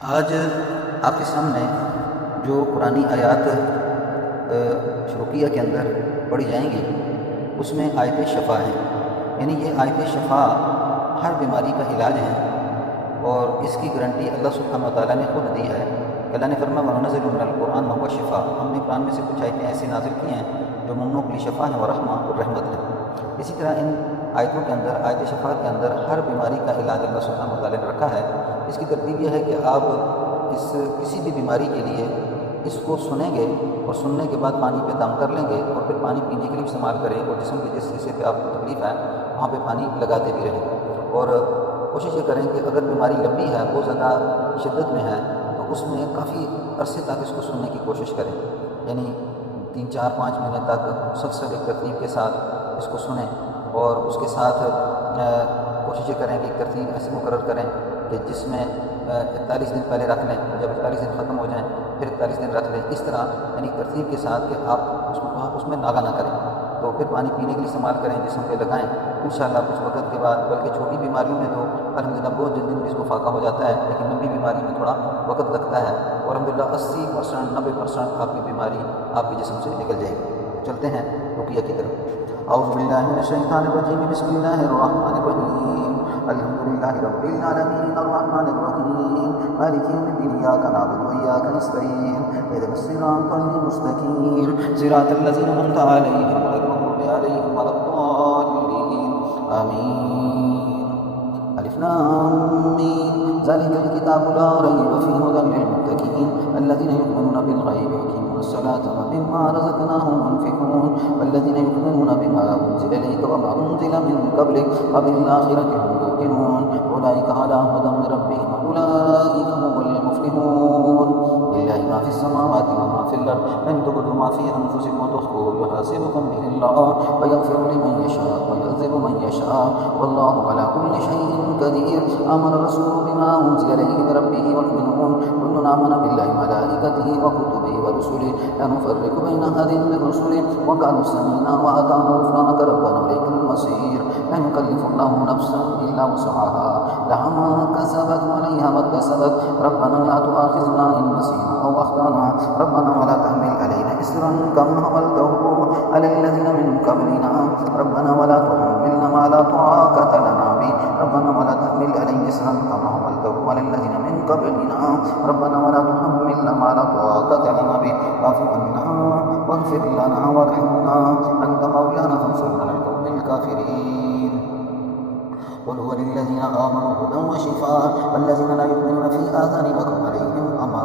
आज आपके सामने जो पुरानी आयात शुरूकिया के अंदर पढ़ी जाएंगी उसमें आयत शफ़ा है। यानी ये आयत शफ़ा हर बीमारी का इलाज है और इसकी गारंटी अल्लाह सुब्हानहु व तआला ने खुद दी है। अल्लाह ने फरमाया वनुनज़्ज़िलु मिनल क़ुरआन मा हुवा शिफ़ा। हमने कुरान में से कुछ आयतें ऐसी नाज़िल की हैं जो मुमिनों के लिए शफ़ा है और रहमा और रहमत है। इसी तरह इन आयतों के अंदर आयत शफ़ा के अंदर हर बीमारी का इलाज अल्लाह सुब्हानहु व तआला ने रखा है। इसकी तरतीब यह है कि आप किसी भी बीमारी के लिए इसको सुनेंगे और सुनने के बाद पानी पे दम कर लेंगे और फिर पानी पीने के लिए इस्तेमाल करें और जिस्म के जिस हिस्से पे आपको तकलीफ़ है वहाँ पे पानी लगाते भी रहें। और कोशिश ये करें कि अगर बीमारी लंबी है, बहुत ज़्यादा शिद्दत में है, तो उसमें काफ़ी अरसे तक इसको सुनने की कोशिश करें। यानी 3, 4, 5 महीने तक मुसलसल एक तरतीब के साथ इसको सुनें और उसके साथ कोशिश ये करें कि एक तरतीब ऐसे मुकर्रर करें कि जिसमें 41 दिन पहले रख लें, जब 41 दिन ख़त्म हो जाएँ फिर 41 दिन रख लें। इस तरह यानी तरतीब के साथ कि आप उसमें नागा ना करें, तो फिर पानी पीने के लिए इस्तेमाल करें, जिस्म पे लगाएं। इंशाअल्लाह कुछ वक्त के बाद, बल्कि छोटी बीमारियों में तो अल्हम्दुलिल्लाह बहुत जल्दी मरीज़ को फाका हो जाता है, लेकिन लंबी बीमारी में थोड़ा वक्त लगता है और अल्हम्दुलिल्लाह 80% 90% आपकी बीमारी आपके जिस्म से निकल जाएगी। चलते हैं रुकिया की तरफ। औज़ु बिल्लाहि मिनश शैतानिर रजीम, बिस्मिल्लाहिर रहमानिर रहीम, अल्हम्दुलिल्लाहि रब्बिल आलमीन, अर्रहमानिर रहीम, मालिकि यौमिद्दीन, इय्याका नअबुदु व इय्याका नस्तईन, इहदिनस सिरातल मुस्तकीम, सिरातल लज़ीना अनअमता अलैहिम गैरिल मग़्दूबि अलैहिम वलद्दाल्लीन, आमीन। अलिफ लाम मीम, ज़ालिकल किताबु ला रैब फ़ीहि हुदल लिल-मुत्तक़ीन, अल्लज़ीना यु'मिनूना बिल ग़ैबि व युक़ीमूना अस्सलाता व मिम्मा रज़क़नाहुम युनफ़िक़ून, वल्लज़ीना यु'मिनूना बिमा उन्ज़िला इलैका व मा उन्ज़िला मिन क़ब्लिक व बिल आख़िरति हुम यूक़िनून, उलाइका अला हुदम मिन रब्बिहिम व उलाइका हुमुल मुफ़्लिहून। लिल्लाहि मा फ़िस समावाति व मा फ़िल अर्ज़, इन तुब्दू मा फ़ी अनफ़ुसिकुम व तुख़्फ़ूहु युहासिबुकुम बिहिल्लाह व यग़फ़िरु लिमन यशाअ व यु'ज़िबु मन यशाअ, वल्लाहु अला कुल्लि शैइन क़दीर। आमन रसूलु बिमा उन्ज़िला इलैहि मिन रब्बिहि वल मुमिनून, कुल्लुन आमन बिल्लाहि व मलाइकतिहि व कुतुबिहि व रुसुलिहि, ला नुफ़र्रिक़ु बैना अहदिन मिन रुसुलिहि व क़ालू समिअना व अताअना ग़ुफ़्रानक रब्बना व इलैकल मसीर। ला युकल्लिफ़ुल्लाहु नफ़्सन इल्ला वुसअहा, लहा मा कसबत व अलैहा मा इक्तसबत, रब्बना ला तुआख़िज़ना इन नसीना अव अख़्ताअना, रब्बना व ला तहमिल अलैना इस्रन कमा हमलतहु अलल लज़ीना मिन क़ब्लिना, रब्बना व ला तुहम्मिलना मा ला ताक़त लना बिहि, रब्बना व ला तहमिल अलैना इस्रन कमा हमलतहु अलल लज़ीना मिन क़ब्लिना, रब्बना व ला तुहम्मिलना मा ला ताक़त लना बिहि, वाफ़ु अन्ना वाग़फ़िर लना वरहमना, अन्ता मौलाना फ़ंसुरना अलल क़ौमिल काफ़िरीन। क़ुल हुवा लिल्लज़ीना आमनू हुदन व शिफ़ाअ, वल्लज़ीना ला यु'मिनूना फ़ी आज़ानिहिम वक़्रun अलैहिम अमा,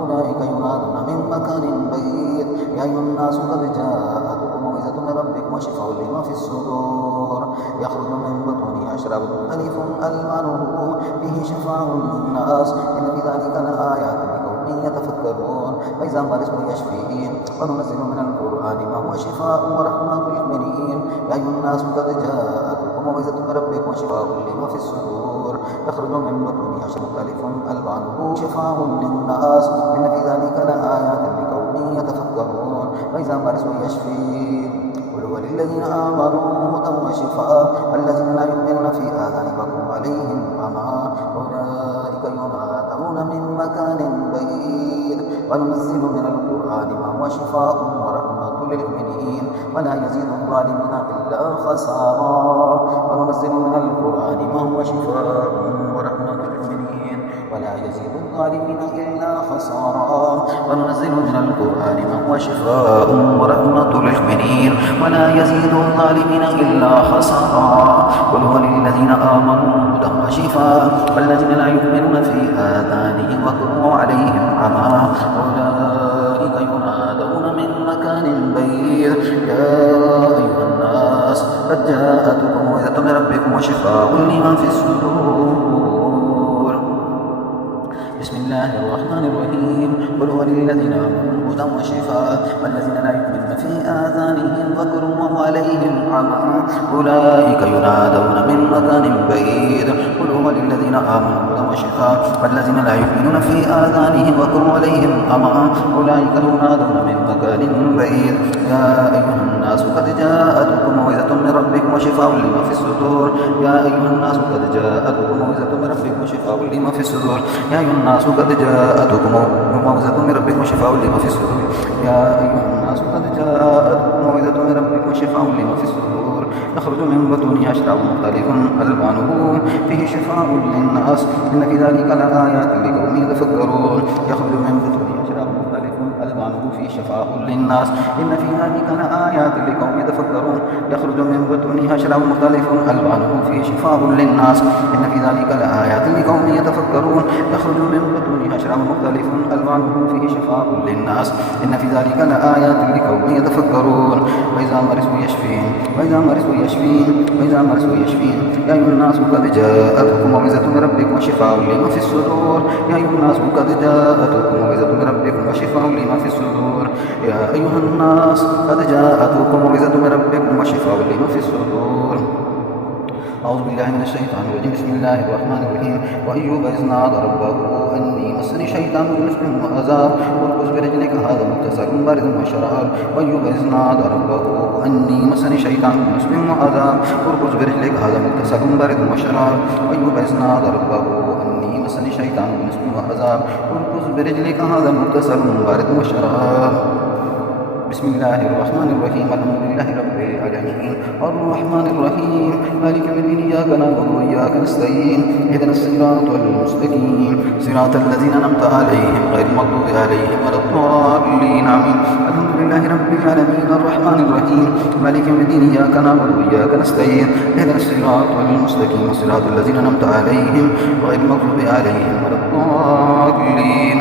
उलाइका युनादूना मिन मकानिन बईद, या अय्युहन्नासु क़द जाअतकुम मौइज़तुम मिन रब्बिकुम व शिफ़ाअun लिमा फ़िस्सुदूर, यख़रुजु मिन बुतूनिहा शराबun अलीफ़ुन अलवानुहु फ़ीहि शिफ़ाअun लिन्नास, इन्न फ़ी ज़ालिका लआयातिन लिक़ौमिन यतफ़क्करून। फ़इज़ा मरिज़्तु यशफ़ीन, वनुनज़्ज़िलु मिनल क़ुरआनि मा हुवा शिफ़ाअun व रहमतुल लिल-मुमिनीन, या अय्युहन्नासु क़द जाअतकुम मौइज़तुम मिन रब्बिकुम व शिफ़ाअun लिमा फ़िस्सुदूर, यख़रुजु मिन बुतूनिहा शराबun अलीफ़ुन अलवानुहु शिफ़ाअun लिन्नास, इन्न फ़ी ज़ालिका लआयातिन लिक़ौमिन यतफ़क्करून। फ़इज़ा मरिज़्तु यशफ़ीन, क़ुल हुवा लिल्लज़ीना आमनू हुदन व शिफ़ाअ, वल्लज़ीना ला यु'मिनूना फ़ी आज़ानिहिम वक़्रun अलैहिम अमा, उलाइका युनादऊना मिन मकानिन बईद, वनुनज़्ज़िलु मिनल क़ुरआनि मा हुवा शिफ़ाअun व रहमतुल लिल-मुमिनीन व ला यज़ीदु ज़ालिमीना इल्ला ख़सारा, वनुनज़्ज़िलु मिनल क़ुरआनि मा हुवा शिफ़ाअun व रहमतुल लिल-मुमिनीन व ला यज़ीदु ज़ालिमीना इल्ला ख़सारा, वनुनज़्ज़िलु मिनल क़ुरआनि मा हुवा शिफ़ाअun व रहमतुल लिल-मुमिनीन व ला यज़ीदु ज़ालिमीना इल्ला ख़सारा। क़ुल हुवा लिल्लज़ीना आमनू हुदन व शिफ़ाअ, वल्लज़ीना ला यु'मिनूना फ़ी आज़ानिहिम वक़्रun अलैहिम अमा, उलाइका युनादऊना मिन मकानिन बईद, या अय्युहन्नास क़द जाअतकुम मौइज़तुम मिन रब्बिकुम व शिफ़ाअun लिमा फ़िस्सुदूर। बिस्मिल्लाहिर रहमानिर रहीम, क़ुल हुवा लिल्लज़ीना आमनू हुदन व शिफ़ाअ, वल्लज़ीना ला यु'मिनूना फ़ी आज़ानिहिम वक़्रun अलैहिम अमा, उलाइका युनादऊना मिन मकानिन बईद, क़ुल हुवा लिल्लज़ीना आमनू हुदन व وشفاء والذين لا يؤمنون في آذانهم وقر عليهم أما أولئك ينادون من مكان بعيد يا أيها الناس قد جاءتكم موعظة من ربكم وشفاء لما في الصدور يا أيها الناس قد جاءتكم موعظة من ربكم وشفاء لما في الصدور يا أيها الناس قد جاءتكم موعظة من ربكم وشفاء لما في الصدور يا أيها الناس قد جاءتكم موعظة من ربكم وشفاء لما في الصدور يخرج من بطونها شراب مختلف ألوانه فيه شفاء للناس إن في ذلك لآيات لقوم يتفكرون يخرج من بطونها شراب مختلف ألوانه فيه شفاء للناس إن في ذلك لآيات لقوم يتفكرون يخرج من بطونها شراب مختلف ألوانه فيه شفاء للناس إن في ذلك لآيات لقوم يتفكرون يخرج من بطونها شراب مختلف ألوانه فيه شفاء للناس إن في ذلك لآيات لقوم يتفكرون وإذا مرضوا يشفين وإذا مرضوا يشفين وإذا مرضوا يشفين يا أيها الناس قد جاءتكم موعظة من ربكم وشفاء لما في الصدور يا أيها الناس قد جاءتكم موعظة من ربكم وشفاء لما في الصدور يا أيها الناس قد جاءتكم موعظة من ربكم وشفاء لما في الصدور أعوذ بالله من الشيطان الرجيم بسم الله الرحمن الرحيم وأيوب إذ نادى ربه أني مسني الشيطان بنصب وعذاب واركض برجلك هذا مغتسل بارد وشراب وأيوب إذ نادى ربه أني مسني الشيطان بنصب وعذاب واركض برجلك هذا مغتسل بارد وشراب وأيوب إذ نادى ربه أني مسني الشيطان بنصب وعذاب واركض برجلك هذا مغتسل بارد وشراب بسم الله الرحمن الرحيم الحمد لله رب العالمين الرحمن الرحيم مالك يوم الدين إياك نعبد وإياك نستعين اهدنا الصراط المستقيم صراط الذين أنعمت عليهم غير المغضوب عليهم ولا الضالين آمين الحمد لله رب العالمين الرحمن الرحيم مالك يوم الدين إياك نعبد وإياك نستعين اهدنا الصراط المستقيم صراط الذين أنعمت عليهم غير المغضوب عليهم ولا الضالين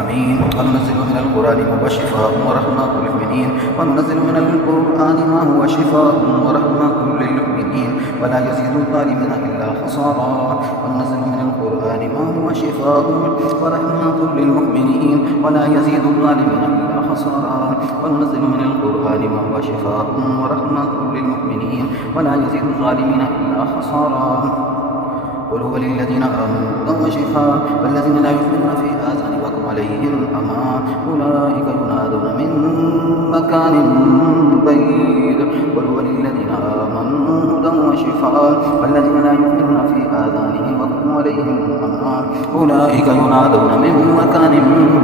آمين وننزل من القرآن ما هو شفاء ورحمة للمؤمنين وننزل من القرآن ما هو شفاء ورحمة للمؤمنين ولا يزيد الظالمين إلا خسارا وننزل من القرآن ما هو شفاء ورحمة للمؤمنين ولا يزيد الظالمين إلا خسارا وننزل من القرآن ما هو شفاء ورحمة للمؤمنين ولا يزيد الظالمين إلا خسارا قل هو للذين آمنوا هدى وشفاء والذين لا يؤمنون في آذان وقر عليهم أما أولئك ينادون من مكان بعيد قل هو للذين آمنوا هدى وشفاء والذين لا يؤمنون في آذانهم وقر عليهم أما أولئك ينادون من مكان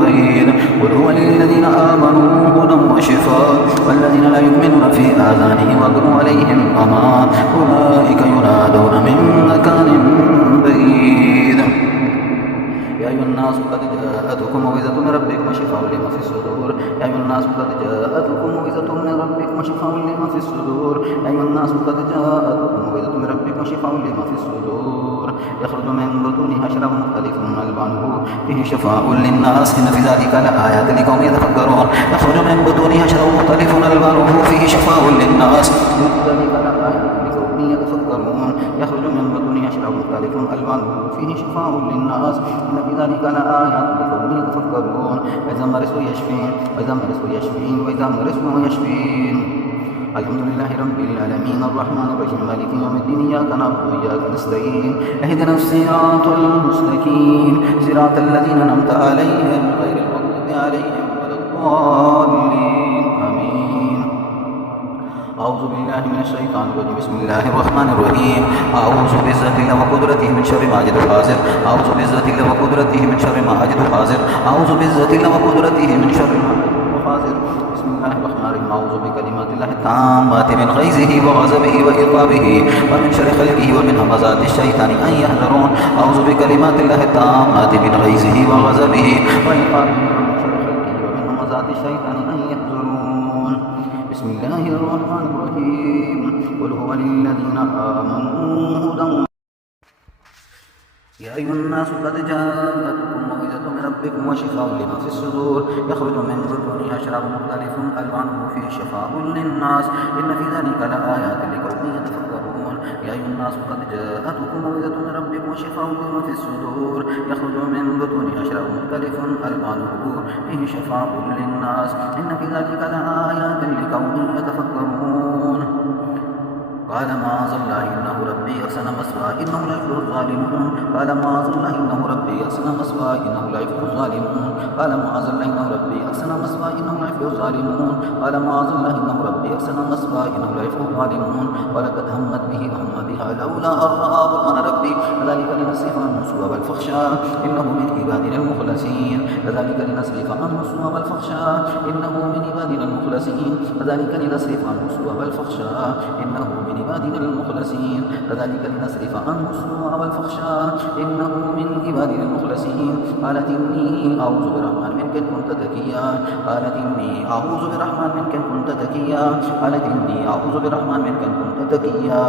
بعيد قل هو للذين آمنوا هدى وشفاء والذين لا يؤمنون في آذانهم وقر عليهم أما أولئك ينادون من مكان بعيد يا أيها الناس قد جاءتكم موعظة من ربكم وشفاء لما في الصدور يا أيها الناس قد جاءتكم موعظة من ربكم وشفاء لما في الصدور يا أيها الناس قد جاءتكم موعظة من ربكم وشفاء لما في الصدور يخرج من بطونها شراب مختلف ألوانه فيه شفاء للناس إن في ذلك لآيات لقوم يتفكرون يخرج من بطونها شراب مختلف ألوانه فيه شفاء للناس إن في ذلك لآيات لقوم يتفكرون يخرج من بطونها شراب مختلف ألوانه فيه شفاء للناس إن في ذلك لآيات لقوم يتفكرون وإذا مرضوا يشفين وإذا مرضوا يشفين وإذا مرضوا يشفين الحمد لله رب العالمين الرحمن الرحيم مالك يوم الدين إياك نعبد وإياك نستعين اهدنا الصراط المستقيم صراط الذين أنعمت عليهم غير المغضوب عليهم ولا الضالين آمين أعوذ بالله من الشيطان الرجيم بسم الله الرحمن الرحيم أعوذ بعزة الله وقدرته من شر ما أجد حاذر أعوذ بعزة الله وقدرته من شر ما أجد حاذر أعوذ بعزة الله وقدرته من شر ما أجد حاذر بسم الله الرحمن الرحيم أعوذ بكلمات الله التامات من غيظه وغضبه وعقابه ومن شر خلقه ومن همزات الشيطان أن يحضرون أعوذ بكلمات الله التامات من غيظه وغضبه وعقابه ومن شر خلقه ومن همزات الشيطان أن يحضرون بسم الله الرحمن الرحيم قل هو للذين آمنوا هدى يا أيها الناس قد جاءتكم موعظة من ربكم وشفاء لما في الصدور يخرج من بطونها شراب مختلف ألوانه فيه شفاء للناس إن في ذلك لآيات لقوم يتفكرون يا أيها الناس قد جاءتكم موعظة من ربكم وشفاء لما في الصدور يخرج من بطونها شراب مختلف ألوانه فيه شفاء للناس إن في ذلك لآيات لقوم يتفكرون قال معاذ الله إنه ربي أحسن مثواي إنه لا يفلح الظالمون قال معاذ الله إنه ربي أحسن مثواي إنه لا يفلح الظالمون قال معاذ الله إنه ربي أحسن مثواي إنه لا يفلح الظالمون قال معاذ الله إنه ربي أحسن مثواي إنه لا يفلح الظالمون ولقد همت به وهم بها لولا أن رأى برهان ربي كذلك لنصرف عنه السوء والفحشاء إنه من عبادنا المخلصين كذلك لنصرف عنه السوء والفحشاء إنه من عبادنا المخلصين كذلك لنصرف عنه السوء والفحشاء إنه من عبادنا المخلصين كذلك لنصرف عنه السوء والفحشاء إنه من عبادنا المخلصين قالت إني أعوذ برحمن منك إن كنت تقيا قالت إني أعوذ برحمن منك إن كنت تقيا قالت إني أعوذ برحمن منك إن كنت تقيا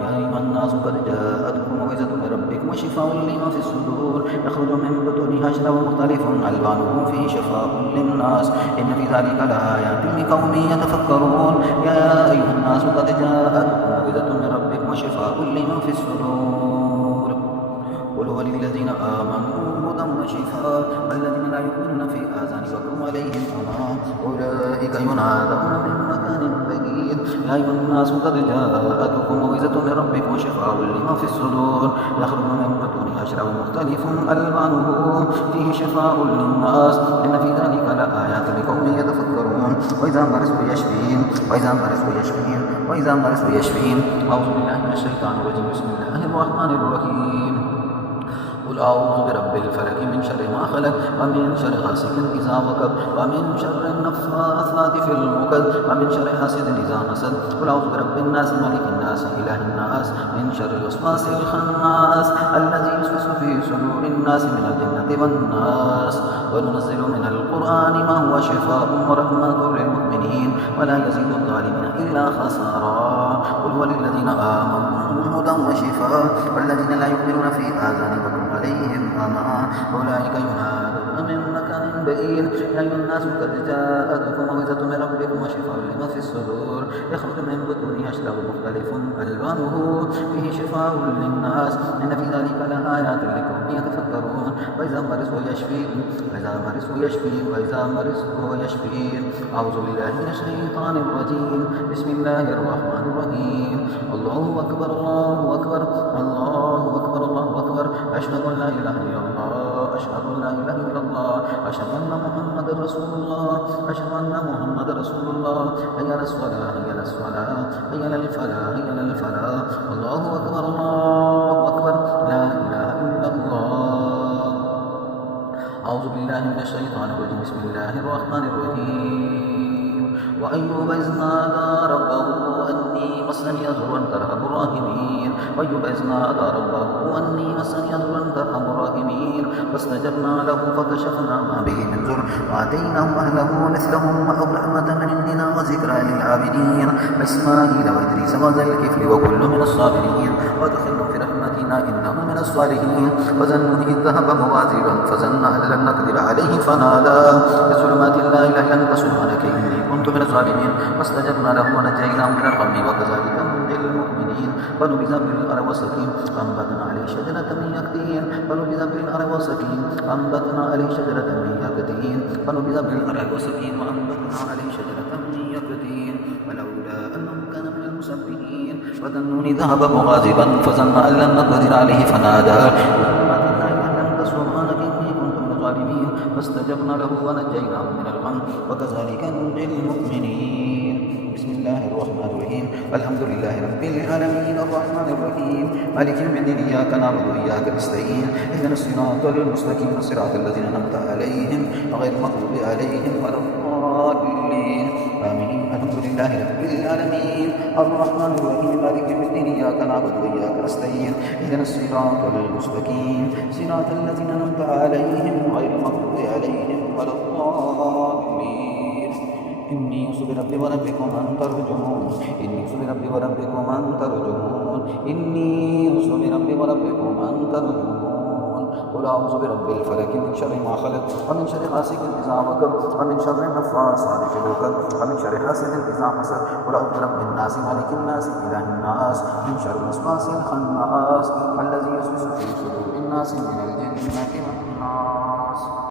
يا أيها الناس قد جاءتكم موعظة من ربكم وشفاء لما في الصدور يخرج من بطونها شراب مختلف ألوانه فيه شفاء للناس إن في ذلك لآيات لقوم يتفكرون يا أيها الناس قد جاءتكم موعظة من ربكم وشفاء لما في الصدور قل هو للذين آمنوا هدى وشفاء والذين لا يؤمنون في آذان وقر عليهم أمان أولئك ينادون من مكان بعيد يا أيها الناس قد جاءتكم موعظة من ربكم وشفاء لما في الصدور يخرج من بطونها شراب مختلف ألوانه فيه شفاء للناس إن في ذلك لآيات لقوم يتفكرون وإذا مرضوا يشفين وإذا مرضوا يشفين أعوذ بالله من الشيطان الرجيم بسم الله الرحمن الرحيم قل أعوذ برب الفلك من شر ما خلق ومن شر غاسق إذا وقب ومن شر النفاثات في العقد ومن شر حاسد إذا حسد قل أعوذ برب الناس ملك الناس إله الناس من شر الوسواس الخناس الذي يوسوس في صدور الناس من الجنة والناس وننزل من القرآن ما هو شفاء ورحمة للمؤمنين ولا يزيد الظالمين إلا خسارا قل هو للذين آمنوا هدى وشفاء والذين لا يؤمنون في آذانهم عليهم أما أولئك ينادون من مكان بعيد يا أيها الناس قد جاءتكم موعظة من ربكم وشفاء لما في الصدور يخرج من بطونها شراب مختلف ألوانه فيه شفاء للناس إن في ذلك لآيات لقوم يتفكرون وإذا مرضوا يشفين أعوذ بالله من الشيطان الرجيم بسم الله الرحمن الرحيم الله أكبر الله أكبر الله أكبر الله أكبر أشهد أن لا إله إلا الله أشهد أن لا إله إلا الله أشهد أن محمد رسول الله أشهد أن محمد رسول الله حي على الصلاة حي على الصلاة حي على الفلاح حي على الفلاح الله أكبر الله أكبر لا إله إلا الله أعوذ بالله من الشيطان الرجيم بسم الله الرحمن الرحيم وأيوب إذ نادى ربه أني مسني الضر وأنت أرحم الراحمين وأيوب إذ نادى ربه أني مسني الضر وأنت أرحم الراحمين فاستجبنا له فكشفنا ما به من ضر وآتيناه أهله مثلهم معهم رحمة من عندنا وذكرى للعابدين وإسماعيل وإدريس وذا الكفل وكل من الصابرين وادخلهم في رحمتنا إنه من الصالحين وظنوا إذ ذهب مغاضبا فظن أن لن نقدر عليه فنادى بظلمات لا إله إلا أنت سبحانك إني كنت من الظالمين فاستجبنا له ونجيناه من الغم وكذلك ننجي المؤمنين فنبذ بالأرض وسكين فأنبتنا عليه شجرة من يقطين فنبذ بالأرض وسكين فأنبتنا عليه شجرة من يقطين فنبذ بالأرض وسكين وأنبتنا عليه شجرة من يقطين ولولا أنه كان من المسبحين وظنوني ذهب مغاضبا فظن أن لن نقدر عليه فنادى فاستجبنا له ونجيناه من الغم وكذلك ننجي المؤمنين بسم الله الرحمن الرحيم الحمد لله رب العالمين الرحمن الرحيم مالك يوم الدين إياك نعبد وإياك نستعين اهدنا الصراط المستقيم صراط الذين أنعمت عليهم غير المغضوب عليهم ولا الضالين آمين الحمد لله رب العالمين الرحمن الرحيم مالك يوم الدين إياك نعبد وإياك نستعين اهدنا الصراط المستقيم صراط الذين أنعمت عليهم غير المغضوب عليهم ولا الضالين إني أعوذ بربي وربكم أن ترجمون إني أعوذ بربي وربكم أن ترجمون إني أعوذ بربي وربكم أن ترجمون قل أعوذ برب الفلك من شر ما خلق ومن شر غاسق إذا وقب ومن شر النفاثات في العقد ومن شر حاسد إذا حسد قل أعوذ برب الناس مالك الناس إله الناس من شر الوسواس الخناس الذي يوسوس في صدور الناس من الجنة